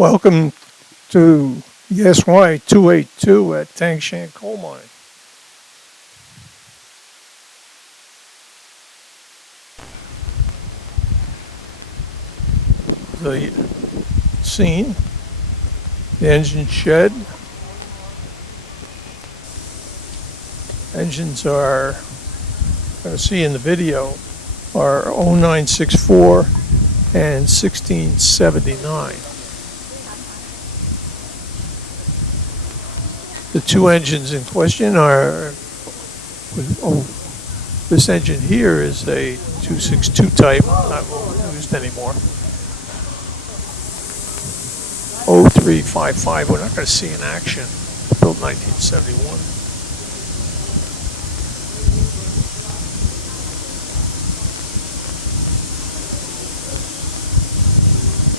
Welcome to the SY-282 at Tangshan coal mine. The scene, the engine shed. Engines are, going to see in the video, are 0964 and 1679. The two engines in question are, this engine here is a 262 type, not used anymore. 0355, we're not going to see in action, built 1971.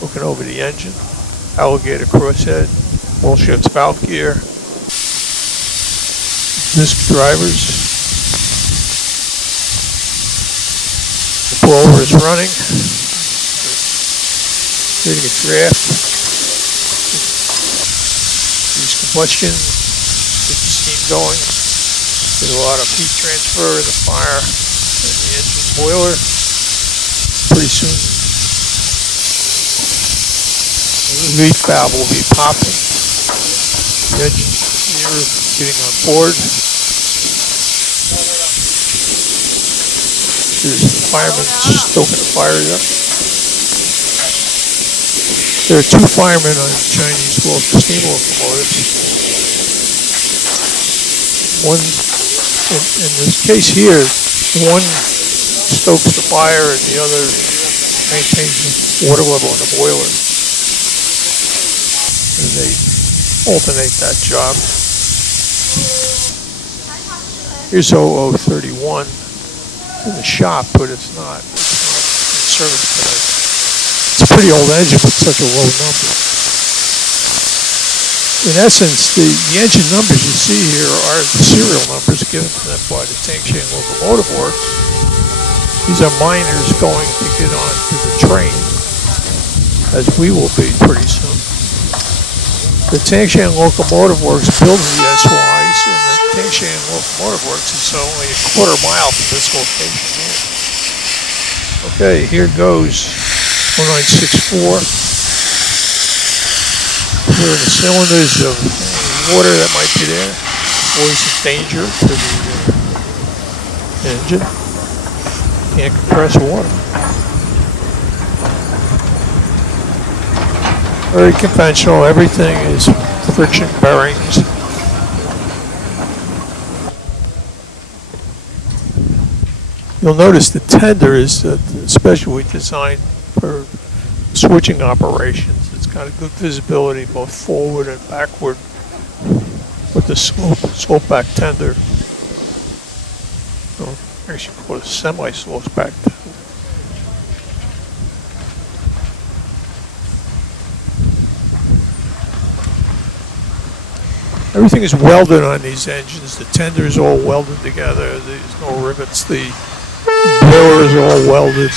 Looking over the engine, alligator crosshead, Walschaft's valve gear, disc drivers. The blower is running, creating a draft. Use combustion, get the steam going. There's a lot of heat transfer in the fire in the engine boiler. Pretty soon, the leaf valve will be popping. The engine here is getting on board. There's the fireman stoking the fire up. There are two firemen on Chinese steam locomotives. One, in this case here, one stokes the fire and the other maintains the water level in the boiler. And they alternate that job. Here's 0031 in the shop, but it's not in service today. It's a pretty old engine with such a low number. In essence, the engine numbers you see here are the serial numbers given to them by the Tangshan Locomotive Works. These are miners going to get onto the train, as we will be pretty soon. The Tangshan Locomotive Works builds the SYs, and the Tangshan Locomotive Works is only a quarter mile from this location here. Okay, here goes 0964. Here are the cylinders of water that might be there. Always a danger to the engine. Can't compress water. Very conventional. Everything is friction bearings. You'll notice the tender is especially designed for switching operations. It's got a good visibility both forward and backward with the slope back tender. Or actually call it a semi-slope back tender. Everything is welded on these engines. The tender is all welded together. There's no rivets. The boiler is all welded.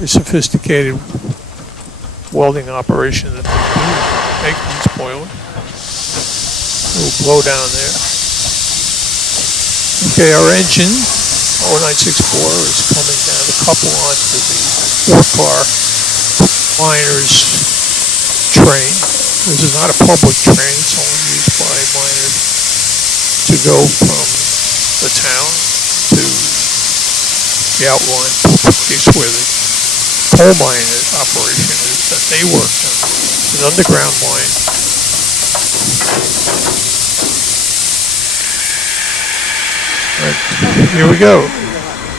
Very sophisticated welding operation that they do make these boilers. A little blow down there. Okay, our engine, 0964, is coming down the couple onto the 4-car miners train. This is not a public train, it's only used by miners to go from the town to the outlying place where the coal mine operation is that they work on. It's an underground mine. Right, here we go.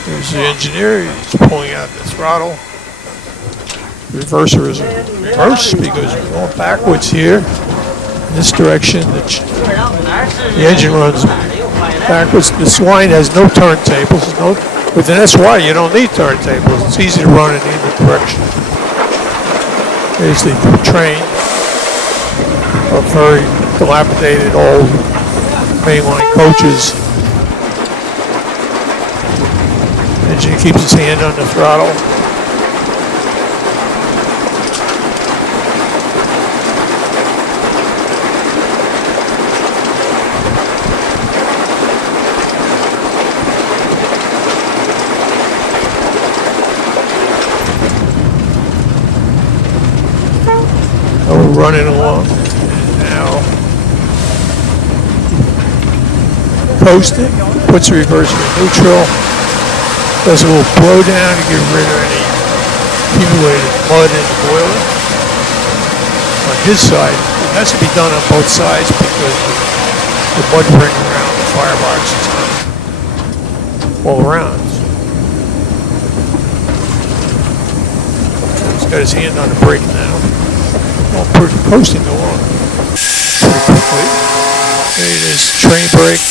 There's the engineer, he's pulling out the throttle. Reverser is reverse because we're going backwards here. In this direction, the engine runs backwards. This line has no turntables. With an SY, you don't need turntables. It's easy to run in either direction. There's the train, a very dilapidated old mainline coaches. Engine keeps his hand on the throttle. running along. And now coasting, puts the reverser in neutral, does a little blow down to get rid of any accumulated mud in the boiler. On his side, it has to be done on both sides because the mud ring around the firebox is not all around. He's got his hand on the brake now. Well, coasting along pretty quickly. There it is, train brake.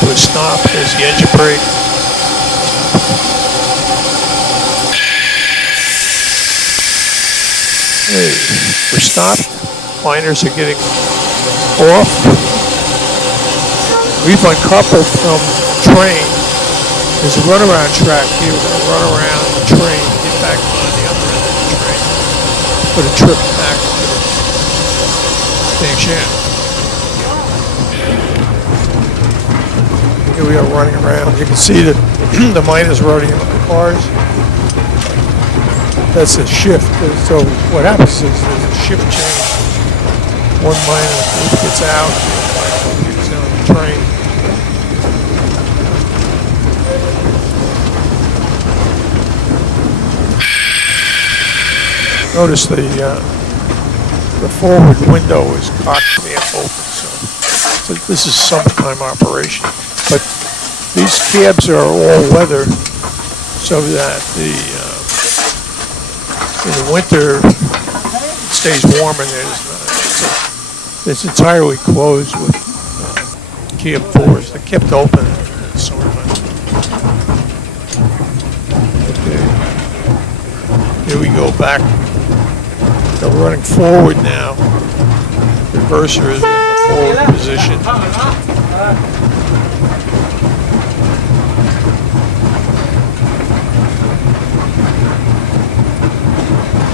To a stop, there's the engine brake. Hey, we're stopped. Miners are getting off. We've uncoupled from the train. There's a runaround track here. We're going to run around the train, get back on the other end of the train, put a trip back to Tangshan. Here we are running around. You can see that the miners are already in the cars. That's a shift. So what happens is there's a shift change. One miner gets out, gets on the train. Notice the forward window is cocked half open, so this is summertime operation. But these cabs are all weather, so that in the winter it stays warm and it's entirely closed with cab doors. They're kept open in the summertime. Okay, here we go back. So we're running forward now. Reverser is in the forward position.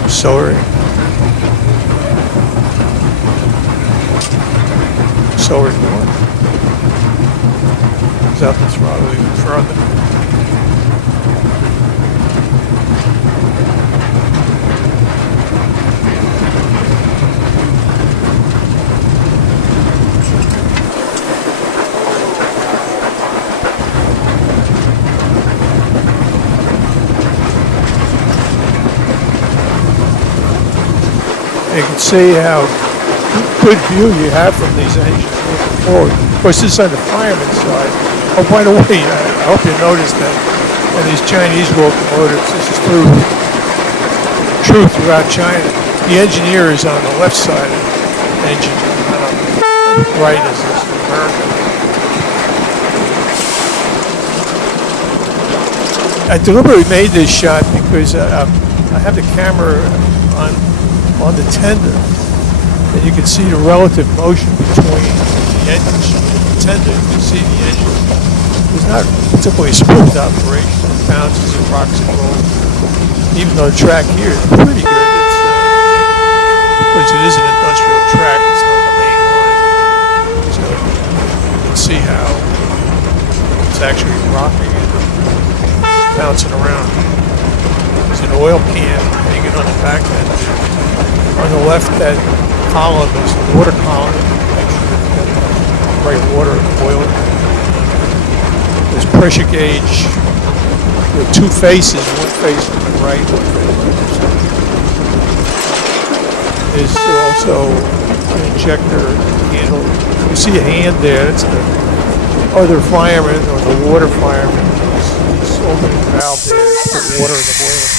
Accelerating. Accelerating north. Is out the throttle even further. You can see how good view you have from these engines looking forward. Of course, this is on the fireman's side. Oh, by the way, I hope you noticed that in these Chinese locomotives, this is true throughout China. The engineer is on the left side of the engine, not on the right as is in America. I deliberately made this shot because I have the camera on the tender, and you can see the relative motion between the engine and the tender. You can see the engine. It's not particularly smooth operation. It bounces and rocks and rolls. Even though the track here is pretty good, because it is an industrial track, it's not the main line. So you can see how it's actually rocking and bouncing around. There's an oil can hanging on the back end. On the left, that column is the water column. Make sure you've got the right water in the boiler. There's pressure gauge with two faces, one face on the right, one face on the left. There's also an injector handle. You see a hand there. That's the other fireman or the water fireman. He's opening the valve there to put water in the boiler.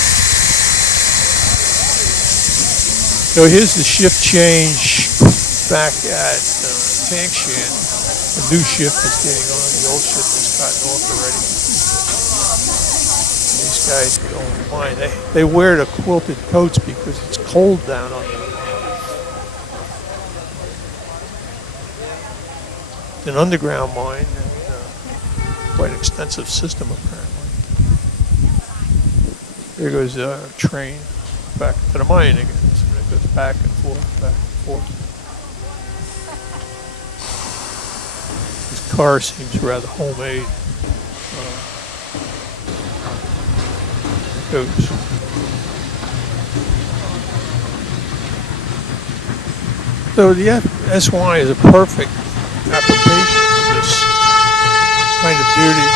So here's the shift change back at Tangshan. The new shift is getting on. The old shift has gotten off already. These guys are going fine. They wear the quilted coats because it's cold down on the line. It's an underground mine and quite an extensive system apparently. Here goes a train back to the mine again. Goes back and forth, back and forth. This car seems rather homemade. It goes So the SY is a perfect application for this kind of duty.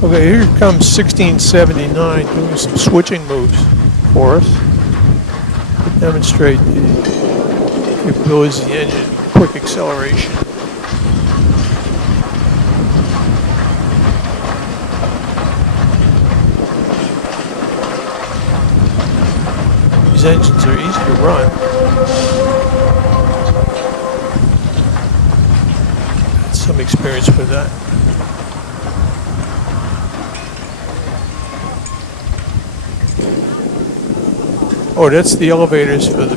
Okay, here comes 1679 doing some switching moves for us to demonstrate the capabilities of the engine, quick acceleration. These engines are easy to run. Had some experience with that. Oh, that's the elevators for the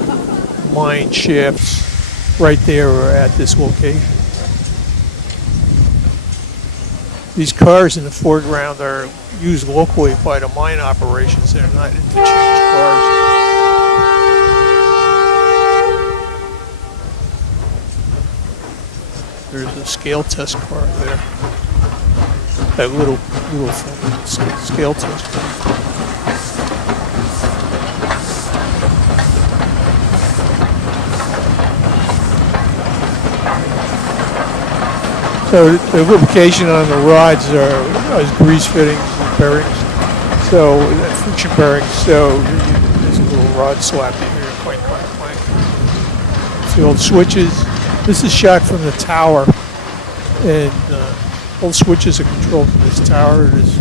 mine shafts right there at this location. These cars in the foreground are used locally by the mine operations. They're not interchange cars. There's a scale test car there. That little thing, scale test car. So the lubrication on the rods is grease fittings and bearings. So friction bearings. So there's a little rod slap in here, clank, clank, clank. It's the old switches. This is shot from the tower, and all switches are controlled from this tower. There's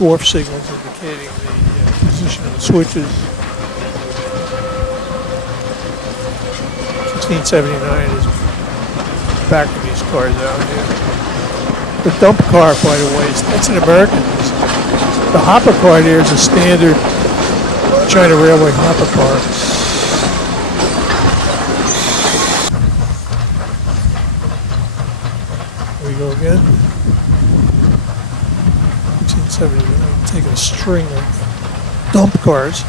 dwarf signals indicating the position of the switches. 1679 is back of these cars out here. The dump car, by the way, that's an American. The hopper car there is a standard China Railway hopper car. There we go again. 1679, taking a string of dump cars.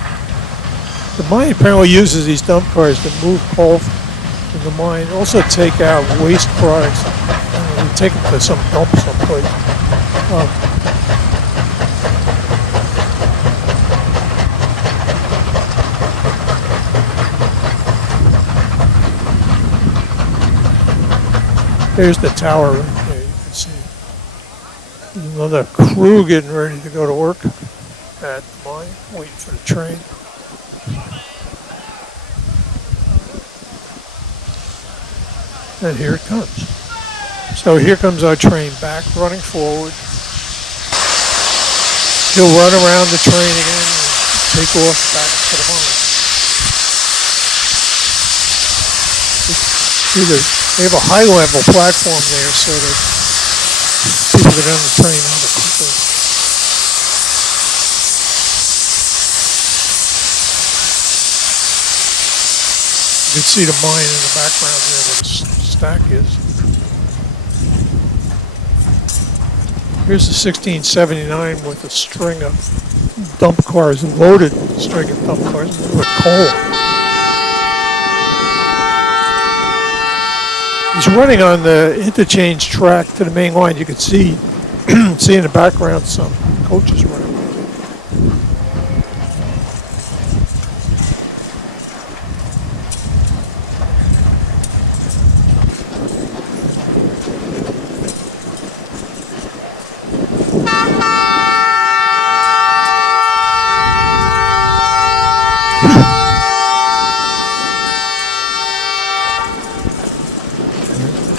The mine apparently uses these dump cars to move coal in the mine, also take out waste products and take them to some dump someplace. There's the tower right there, you can see. There's another crew getting ready to go to work at the mine, waiting for the train. And here it comes. So here comes our train back, running forward. He'll run around the train again and take off back to the mine. They have a high-level platform there so that people get on the train rather quickly. You can see the mine in the background there where the stack is. Here's the 1679 with a string of dump cars, loaded string of dump cars with coal. He's running on the interchange track to the main line. You can see in the background some coaches running.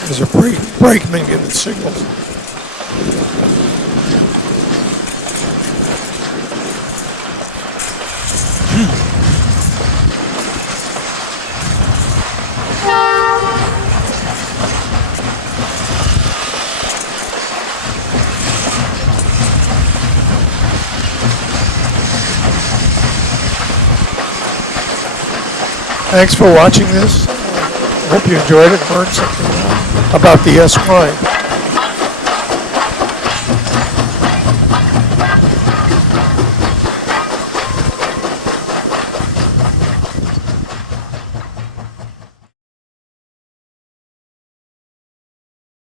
There's a brakeman giving signals. Thanks for watching this. I hope you enjoyed it and learned something about the SY.